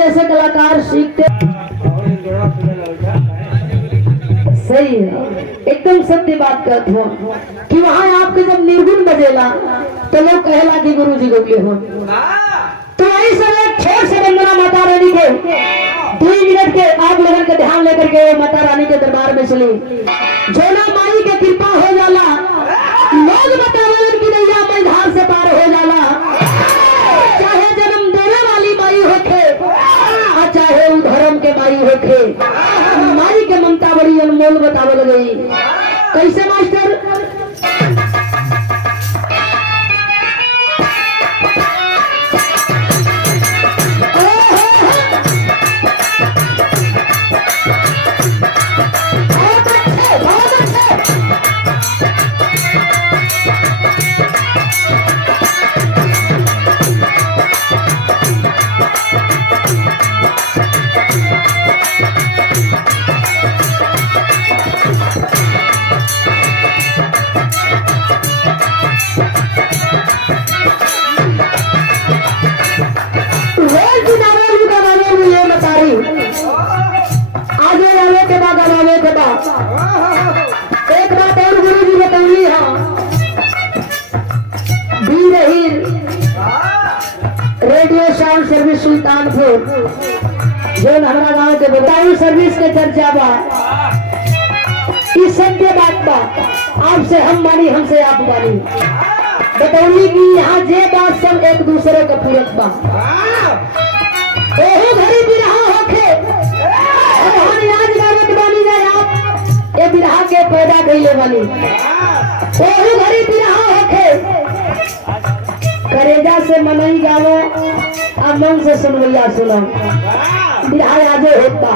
जैसे कलाकार सीखते। सही है, एकदम सत्य बात कहते हो कि वहां आपके जब निर्गुण बजेला तो लोग कहेला कि गुरु जी गोगले हो। तो यही सब एक छोट से वंदना माता रानी के 2 मिनट के आग लगन के ध्यान लेकर के माता रानी के दरबार में चली। जो ना माई के कृपा हो जाला, लोग बतावन की नैया मैं धार से पार हो जाला। चाहे जन्म देने वाली माई होखे, चाहे वो धर्म के माई होखे, माई के ममता बड़ी अनमोल बतावल गई। कैसे मास्टर? एक बात और गुरु जी बताइए, रेडियो साउंड सर्विस सुल्तानपुर जो हमारा गांव के बताई सर्विस के चर्चा बा। इस सत्य बात बा, आपसे हम मानी हमसे आप मानी। बतौली की यहाँ जे बात सब एक दूसरे का पूरक बा। ओहो घरी बिरहा होखे, आज गावत बानी जाए आप ये बिरहा के पैदा कैले वाली। ओहो घरी बिरहा होखे, करेजा से मनई गावो और मन से सुनवैया सुनो। बिरहा आजे होता,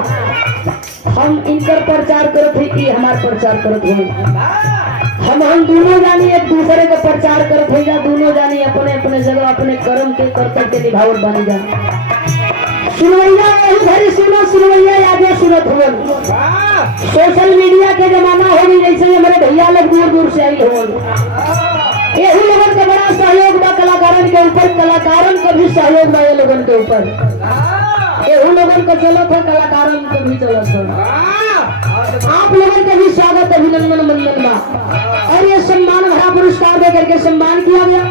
हम इनकर प्रचार करत ही कि हमार प्रचार करत हो। हम दोनों जानी एक दूसरे का प्रचार करत हो जा। दोनों जानी अपने अपने जगह अपने कर्म के कर्तव्य के निभावत बानी जा। सुनवैया घरी सुनो, सुनवैया आगे सुनत हो। सोशल मीडिया के जमाना हो गई, जैसे हमारे भैया लोग दूर दूर से आई हो। यही लोगन का बड़ा सहयोग बा कलाकारन के ऊपर, कलाकारन का भी सहयोग बा ये लोगन के ऊपर। यही लोगन का चलत है, कलाकारन को भी चलत है। आप लोगन का भी स्वागत अभिनंदन मंदन बा। और ये सम्मान भरा पुरस्कार दे करके सम्मान किया गया।